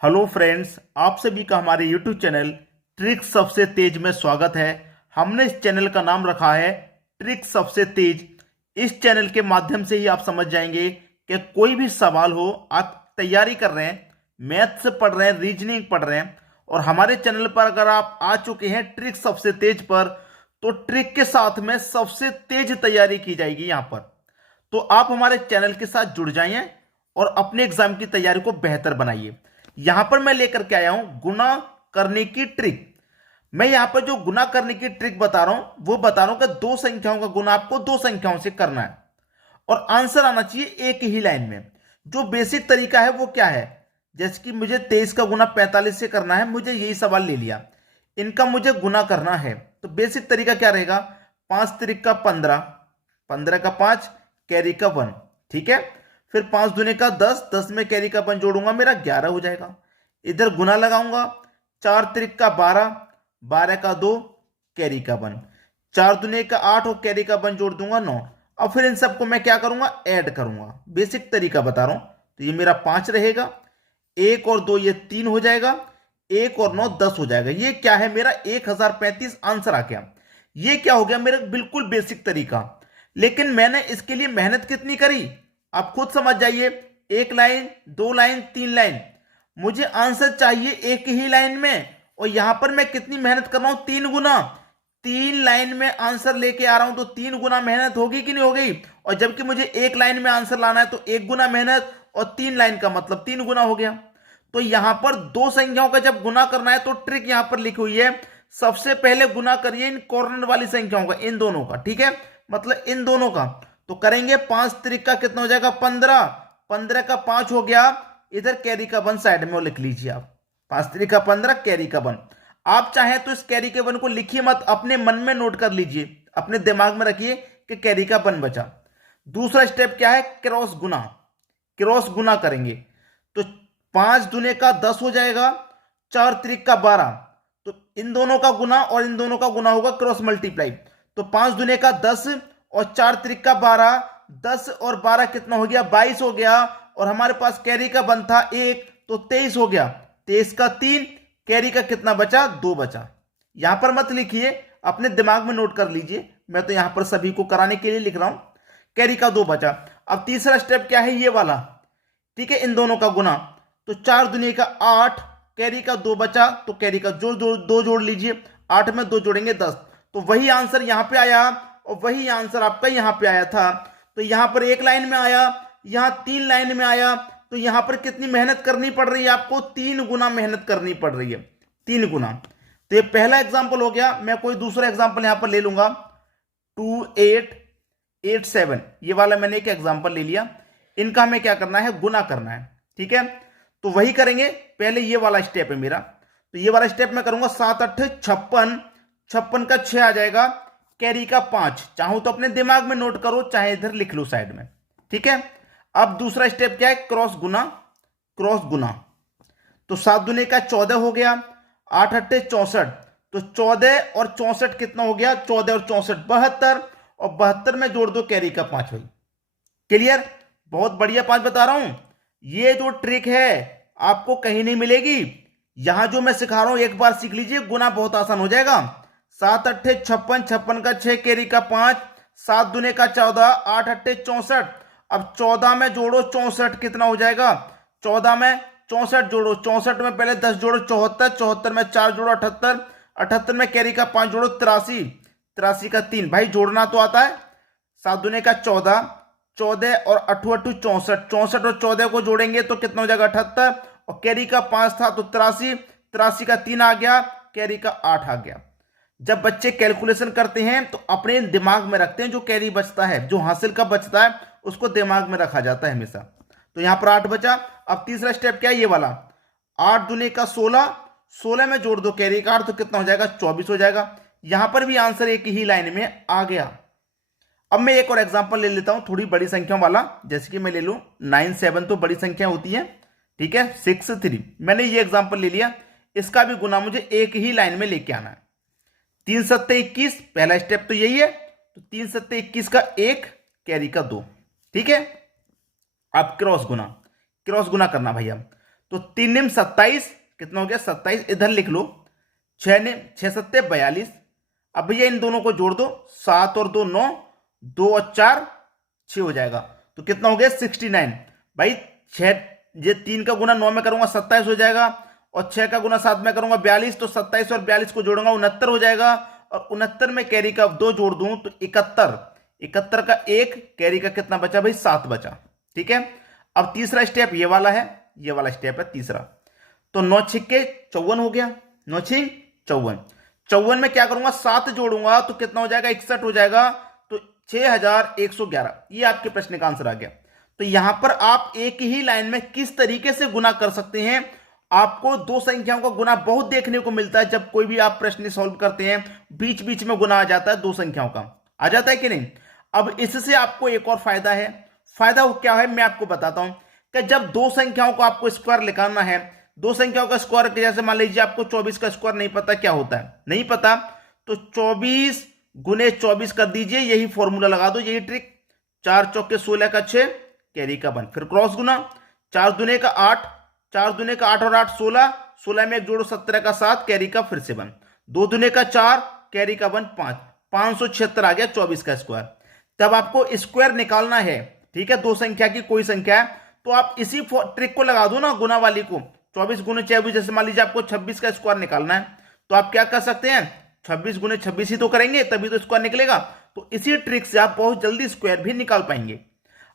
Hello friends, आप सभी का हमारे यूट्यूब चैनल ट्रिक्स सबसे तेज में स्वागत है। हमने इस चैनल का नाम रखा है ट्रिक्स सबसे तेज। इस चैनल के माध्यम से ही आप समझ जाएंगे कि कोई भी सवाल हो, आप तैयारी कर रहे हैं, मैथ से पढ़ रहे हैं, रीजनिंग पढ़ रहे हैं, और हमारे चैनल पर अगर आप आ चुके हैं ट्रिक्स सबसे तेज पर, तो ट्रिक के साथ में सबसे तेज तैयारी की जाएगी यहाँ पर। तो आप हमारे चैनल के साथ जुड़ जाइए और अपने एग्जाम की तैयारी को बेहतर बनाइए। यहां पर मैं लेकर के आया हूं गुना करने की ट्रिक। मैं यहां पर जो गुना करने की ट्रिक बता रहा हूं वो बता रहा हूं कि दो संख्याओं का गुना आपको दो संख्याओं से करना है और आंसर आना चाहिए एक ही लाइन में। जो बेसिक तरीका है वो क्या है, जैसे कि मुझे 23 का गुना 45 से करना है, मुझे यही सवाल ले लिया, इनका मुझे गुना करना है, तो बेसिक तरीका क्या रहेगा, 5 तिरिक का 15, 15 का 5, कैरी का 1। ठीक है, फिर 5 दूने का 10, 10 में कैरी का 1 जोड़ूंगा, मेरा 11 हो जाएगा। इधर गुना लगाऊंगा, 4 तिरिक का 12, 12 का 2, कैरी का 1, 4 दूने का 8 और कैरी का 1 जोड़ दूंगा 9। अब फिर इन सबको मैं क्या करूंगा, ऐड करूंगा। बेसिक तरीका बता रहा हूं, तो ये मेरा 5 रहेगा, 1 और 2 ये 3 हो जाएगा, 1 और 9 10 हो जाएगा। ये क्या है, मेरा 1035 आंसर आ गया। ये क्या हो गया, मेरा बिल्कुल बेसिक तरीका। लेकिन मैंने इसके लिए मेहनत कितनी करी, आप खुद समझ जाइए। एक लाइन, दो लाइन, तीन लाइन, मुझे आंसर चाहिए एक ही लाइन में, और यहां पर मैं कितनी मेहनत कर रहा हूं, 3 गुना। 3 लाइन में आंसर लेके आ रहा हूं तो 3 गुना मेहनत होगी कि नहीं हो गई। और जबकि मुझे एक लाइन में आंसर लाना है तो 1 गुना मेहनत, और 3 लाइन का मतलब 3 गुना हो गया। तो यहां पर दो संख्याओं का जब गुना करना है तो ट्रिक यहां पर लिखी हुई है, सबसे पहले गुना करिए इन कॉर्नर वाली संख्याओं का, इन दोनों का। ठीक है, मतलब इन दोनों का। तो करेंगे, 5 तिरिक का कितना हो जाएगा, 15, 15 का 5 हो गया। इधर कैरी का 1 साइड में वो लिख लीजिए आप, 5 तिरिक का 15, कैरी का 1। आप चाहें तो इस कैरी के 1 को लिखिए मत, अपने मन में नोट कर लीजिए, अपने दिमाग में रखिए कि कैरी का 1 बचा। दूसरा स्टेप क्या है, क्रॉस गुना। क्रॉस गुना करेंगे तो 5 दूने का 10 हो जाएगा, 4 तिरिक का 12। तो इन दोनों का गुना और इन दोनों का गुना होगा क्रॉस मल्टीप्लाई। तो 5 दूने का 10 और 4 तिरिक का 12, 10 और 12 कितना हो गया, 22 हो गया। और हमारे पास कैरी का 1 था 1, तो 23 हो गया। 23 का 3, कैरी का कितना बचा, 2 बचा। यहां पर मत लिखिए, अपने दिमाग में नोट कर लीजिए, मैं तो यहां पर सभी को कराने के लिए लिख रहा हूं। कैरी का 2 बचा। अब तीसरा स्टेप क्या है, ये वाला। ठीक है, इन दोनों का गुना, तो 4 दुनिया का 8, कैरी का 2 बचा, तो कैरी का दो जोड़ लीजिए, 8 में 2 जोड़ेंगे 10। तो वही आंसर यहां पे आया और वही आंसर आपका यहां पे आया था। तो यहां पर एक लाइन में आया, यहां 3 लाइन में आया। तो यहां पर कितनी मेहनत करनी पड़ रही है आपको, 3 गुना मेहनत करनी पड़ रही है, 3 गुना। तो ये पहला एग्जाम्पल हो गया। मैं कोई दूसरा एग्जाम्पल यहां पर ले लूंगा, 2887, ये वाला मैंने एक एग्जाम्पल ले लिया। इनका हमें क्या करना है, गुना करना है। ठीक है, तो वही करेंगे। पहले ये वाला स्टेप है मेरा, तो ये वाला स्टेप मैं करूंगा, 7 8 56, 56 का 6 आ जाएगा, कैरी का 5। चाहो तो अपने दिमाग में नोट करो, चाहे इधर लिख लो साइड में। ठीक है, अब दूसरा स्टेप क्या है, क्रॉस गुना। क्रॉस गुना, तो 7 दुने का 14 हो गया, 8 8 64, तो 14 और 64 कितना हो गया, 14 और 64 72, और 72 में जोड़ दो कैरी का 5 भाई। क्लियर, बहुत बढ़िया 5 बता रहा हूं। ये जो ट्रिक है आपको कहीं नहीं मिलेगी, यहां जो मैं सिखा रहा हूं एक बार सीख लीजिए, गुना बहुत आसान हो जाएगा। 7 अट्ठे 56, 56 का 6, कैरी का 5, 7 दुने का 14, 8 अट्ठे 64। अब 14 में जोड़ो 64 कितना हो जाएगा, 14 में 64 जोड़ो, 64 में पहले 10 जोड़ो 74, 74 में 4 जोड़ो 78, 78 में कैरी का 5 जोड़ो 83, 83 का 3। भाई जोड़ना तो आता है, 7 दुने का 14, 14 और 8 8 64, 64 और 14 को जोड़ेंगे तो कितना हो जाएगा 78, और कैरी का 5 था तो 83, 83 का 3 आ गया, कैरी का 8 आ गया। जब बच्चे कैलकुलेशन करते हैं तो अपने दिमाग में रखते हैं, जो कैरी बचता है, जो हासिल का बचता है, उसको दिमाग में रखा जाता है हमेशा। तो यहां पर 8 बचा। अब तीसरा स्टेप क्या है, ये वाला, 8 दूने का 16, 16 में जोड़ दो कैरी का 8, तो कितना हो जाएगा, 24 हो जाएगा। यहां पर भी आंसर एक ही लाइन में आ गया। अब मैं एक और एग्जांपल ले लेता हूं, थोड़ी बड़ी संख्या वाला, जैसे कि मैं ले लूं 9 7, तो बड़ी संख्या होती है। ठीक है, 6 3, मैंने ये एग्जांपल ले लिया। इसका भी गुना मुझे एक ही लाइन में लेके आना है। 3 सत्ते 21, पहला स्टेप तो यही है, तो 3 सत्ते 21 का 1, कैरी का 2। ठीक है, अब क्रॉस गुना, क्रॉस गुना करना भैया। तो 3 निम 27, कितना हो गया 27, इधर लिख लो। 6 निम 6 सत्ते 42। अब भैया इन दोनों को जोड़ दो, 7 और 2 9, 2 और 4 6 हो जाएगा। तो कितना हो गया 69। भाई 6 ये 3 का गुना 9 में करूंगा 27 हो जाएगा, और 6 का गुना 7 में करूंगा 42। तो 27 और 42 को जोड़ूंगा 69 हो जाएगा, और 69 में कैरी का 2 जोड़ दूं तो 71। 71 का 1, कैरी का कितना बचा भाई 7 बचा। ठीक है, अब तीसरा स्टेप ये वाला है, ये वाला स्टेप है तीसरा। तो 9 छिक्के 54 हो गया, 9 छिक 54। 54 में क्या करूंगा 7 जोड़ूंगा तो कितना हो जाएगा 61 हो जाएगा। तो 6111, ये आपके प्रश्न का आंसर आ गया। तो यहां पर आप एक ही लाइन में किस तरीके से गुना कर सकते हैं। आपको दो संख्याओं का गुना बहुत देखने को मिलता है, जब कोई भी आप प्रश्न सॉल्व करते हैं बीच बीच में गुना आ जाता है, दो संख्याओं का आ जाता है कि नहीं। अब इससे आपको एक और फायदा है। फायदा क्या है मैं आपको बताता हूं कि जब दो संख्याओं को आपको स्क्वायर निकालना है, दो संख्याओं का स्क्वायर, जैसे मान लीजिए आपको 24 का स्क्वायर नहीं पता क्या होता है, नहीं पता, तो 24 गुने 24 कर दीजिए, यही फॉर्मूला लगा दो, यही ट्रिक। 4 चौके 16 का 6, कैरी का 1, फिर क्रॉस गुना। 4 दुने का 8, 4 दुने का 8 और 8 16, 16 में एक जोड़ो 17 का 7, कैरी का फिर से 1। 2 दुने का 4, कैरी का 1 5, 576 आ गया 24 का स्क्वायर। तब आपको स्क्वायर निकालना है, ठीक है, दो संख्या की कोई संख्या है, तो आप इसी ट्रिक को लगा दो ना, गुना वाली को। 24 गुने 24, जैसे मान लीजिए आपको 26 का स्क्वायर निकालना है, तो आप क्या कर सकते हैं 26 गुने 26 ही तो करेंगे, तभी तो स्क्वायर निकलेगा। तो इसी ट्रिक से आप बहुत जल्दी स्क्वायर भी निकाल पाएंगे।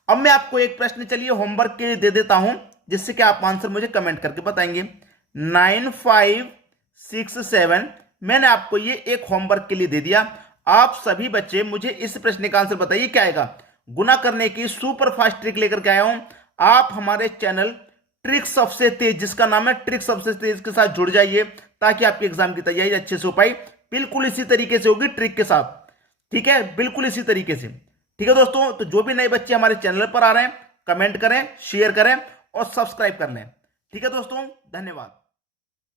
अब मैं आपको एक प्रश्न चलिए होमवर्क के लिए दे देता हूं, जिससे कि आप आंसर मुझे कमेंट करके बताएंगे। 9567, मैंने आपको ये एक होमवर्क के लिए दे दिया। आप सभी बच्चे मुझे इस प्रश्न का आंसर बताइए क्या आएगा। गुना करने की सुपर फास्ट ट्रिक लेकर के आया हूं। आप हमारे चैनल ट्रिक सबसे तेज, जिसका नाम है ट्रिक सबसे तेज, के साथ जुड़ जाइए, ताकि आपके एग्जाम की तैयारी अच्छे से हो पाई। बिल्कुल इसी तरीके से होगी ट्रिक के साथ, ठीक है, बिल्कुल इसी तरीके से। ठीक है दोस्तों, तो जो भी नए बच्चे हमारे चैनल पर आ रहे हैं, कमेंट करें, शेयर करें और सब्सक्राइब कर लें। ठीक है दोस्तों, धन्यवाद।